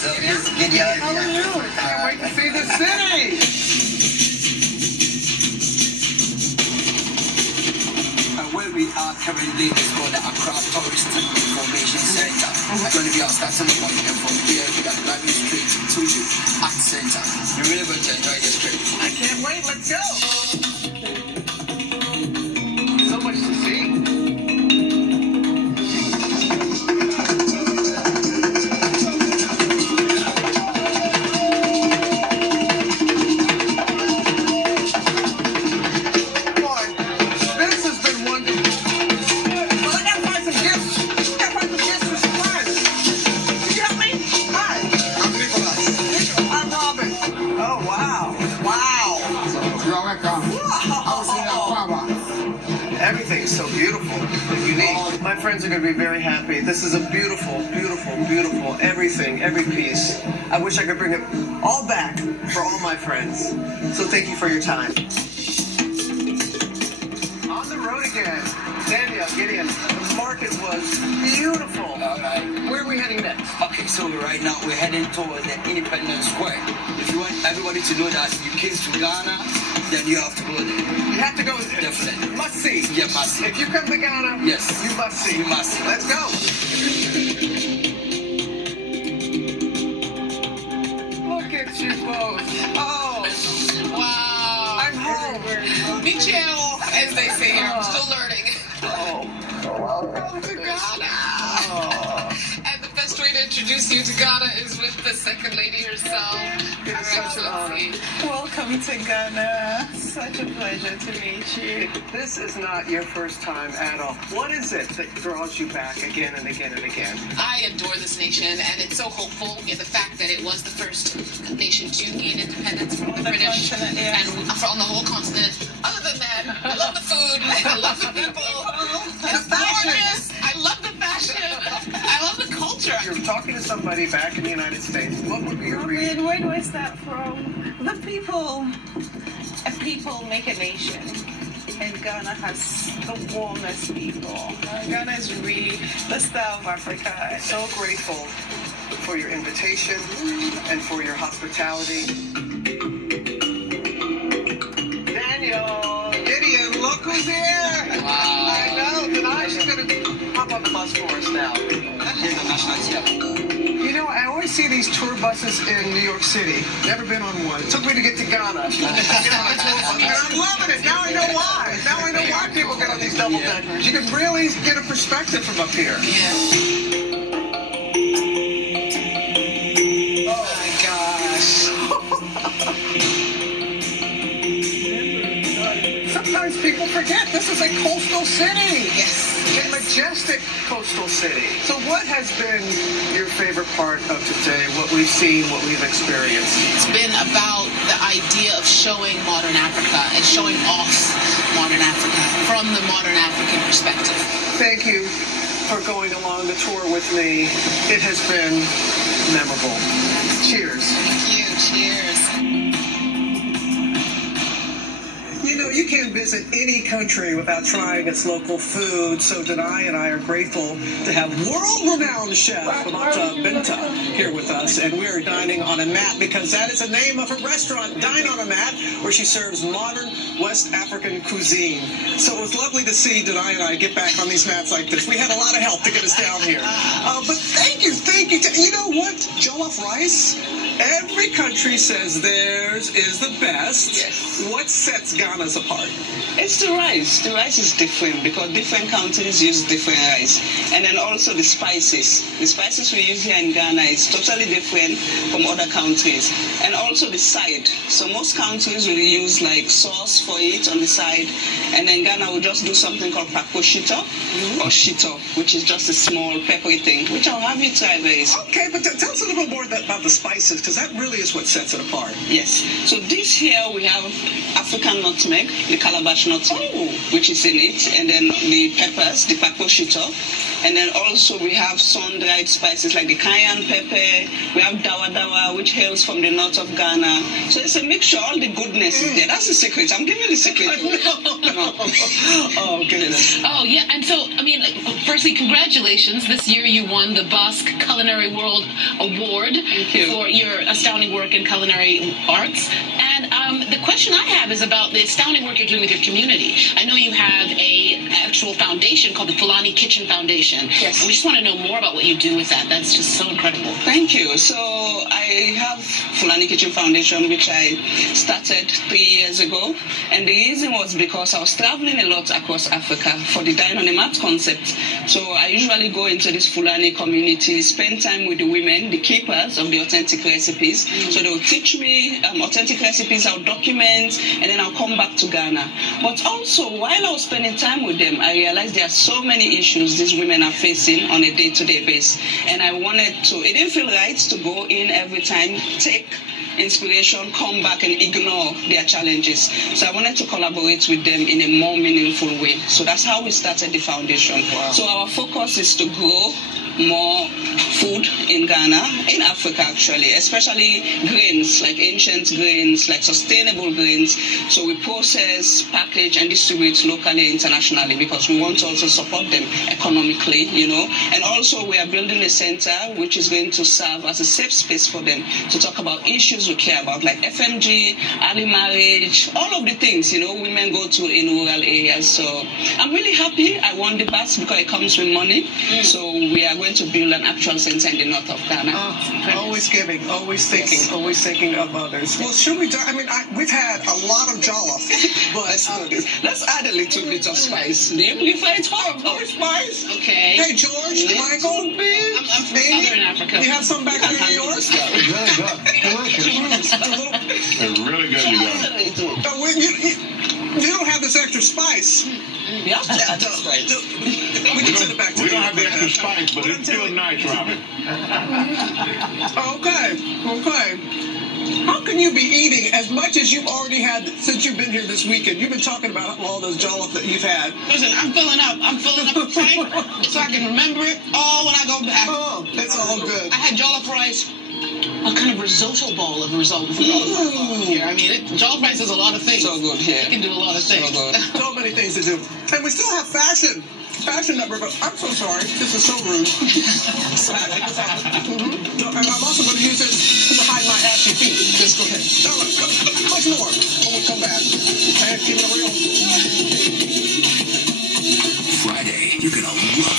So just get you out How are you? Can't wait to see the city. Where we are currently is called the Accra Tourist Information Center. It's going to be our starting point, and from here we are driving straight to the Art Center. You're really going to enjoy this trip. I can't wait. Let's go. So much to see. Everything's so beautiful and unique. My friends are going to be very happy. This is a beautiful, beautiful, beautiful everything, every piece. I wish I could bring it all back for all my friends. So thank you for your time. On the road again. Daniel, Gideon, the market was beautiful. All right. Where are we heading next? Okay, so right now we're heading towards the Independence Square. If you want everybody to know that you came to Ghana, then you have to go there. You have to go there. Definitely. Must see. Yeah, must see. If you come to Ghana, yes, you must see. You must see. Let's go. Look at you both. Oh, wow. I'm home. Me too, as they say here. I'm still learning. Oh, welcome to Ghana. Oh. And the best way to introduce you to Ghana is with the second lady herself. It is such an honor. Welcome to Ghana. Such a pleasure to meet you. This is not your first time at all. What is it that draws you back again and again and again? I adore this nation, and it's so hopeful in the fact that it was the first nation to gain independence from the British yes. and on the whole continent. Other than that, I love the food, I love the people, it's gorgeous, I love the fashion, I love the culture. You're talking to somebody back in the United States. What would be your reason? Where do I start from? The people. People make a nation. And Ghana has the warmest people. Ghana is really the star of Africa. So grateful for your invitation and for your hospitality. Daniel, Gideon, look who's here! Wow. I know, tonight she's going to hop on the bus for us now. You know, I always see these tour buses in New York City. Never been on one. It took me to get to Ghana. I'm loving it. Now I know why. Now I know why people get on these double-deckers. You can really get a perspective from up here. Yeah. Oh, my gosh. Sometimes people forget this is a coastal city. Yes. A majestic coastal city. So what has been your favorite part of today, what we've seen, what we've experienced? It's been about the idea of showing modern Africa and showing off modern Africa from the modern African perspective. Thank you for going along the tour with me. It has been memorable. Cheers. Thank you. Cheers. You know, you can't visit any country without trying its local food, so Denai and I are grateful to have world-renowned chef Amata Benta here with us, and we are dining on a mat because that is the name of her restaurant, Dine on a Mat, where she serves modern West African cuisine. So it was lovely to see Denai and I get back on these mats like this. We had a lot of help to get us down here. But thank you. You know what? Jollof rice? Every country says theirs is the best. Yes. What sets Ghana's apart? It's the rice. The rice is different because different countries use different rice. And then also the spices. The spices we use here in Ghana is totally different from other countries. And also the side. So most countries will use like sauce for it on the side. And then Ghana will just do something called pakoshito or shito, which is just a small peppery thing, which I'll have you try, guys. Okay, but tell us a little more about the spices. because that really is what sets it apart. Yes. So this here we have African nutmeg, the calabash nutmeg, which is in it, and then the peppers, the paposhito, and then also we have sun-dried spices like the cayenne pepper. We have dawa dawa, which hails from the north of Ghana. So it's a mixture. All the goodness is there. That's the secret. I'm giving you the secret. Oh goodness. Oh yeah, and so I mean, firstly, congratulations! This year you won the Basque Culinary World Award for your astounding work in culinary arts. And the question I have is about the astounding work you're doing with your community. I know you have a actual foundation called the Fulani Kitchen Foundation. Yes. And we just want to know more about what you do with that. That's just so incredible. Thank you. So I have Fulani Kitchen Foundation, which I started 3 years ago. And the reason was because I was traveling a lot across Africa for the Dine on a Mat concept. So I usually go into this Fulani community, spend time with the women, the keepers of the authentic recipes. So they will teach me authentic recipes, I'll document, and then I'll come back to Ghana. But also, while I was spending time with them, I realized there are so many issues these women are facing on a day-to-day basis. And I wanted to, it didn't feel right to go in every time, take inspiration, come back and ignore their challenges. So I wanted to collaborate with them in a more meaningful way. So that's how we started the foundation. Wow. So our focus is to grow more food in Ghana, in Africa actually, especially grains, like ancient grains, like sustainable grains. So we process, package and distribute locally and internationally because we want to also support them economically, you know. And also we are building a center which is going to serve as a safe space for them to talk about issues we care about, like FMG, early marriage, all of the things, you know, women go to in rural areas. So I'm really happy I won the BAS because it comes with money. So we are going to build an actual center in the north of Ghana. Always giving, always thinking, always thinking of others. Well, should we? I mean, we've had a lot of jollof, but let's add a little bit of spice. You find horrible spice. Okay. Hey, George, Michael, I'm from Southern Africa. You have some back there in New York? It's really good, you guys. You don't have this extra spice. We have to add the spice. We can send it back to you. We don't have the extra spice, but it's still nice, Robin. Okay. How can you be eating as much as you've already had since you've been here this weekend? You've been talking about all those jollof that you've had. Listen, I'm filling up. I'm filling up the tank so I can remember it all when I go back. Oh, it's all good. I had jollof rice. A kind of risotto bowl of risotto here. I mean, jollof rice is a lot of things. So good here. You can do a lot of things. So many things to do. And we still have fashion number, but I'm so sorry. This is so rude. And I'm also going to use this to hide my ashy feet. Just go ahead. No, much more when we come back. And keep it real. Friday, you're gonna love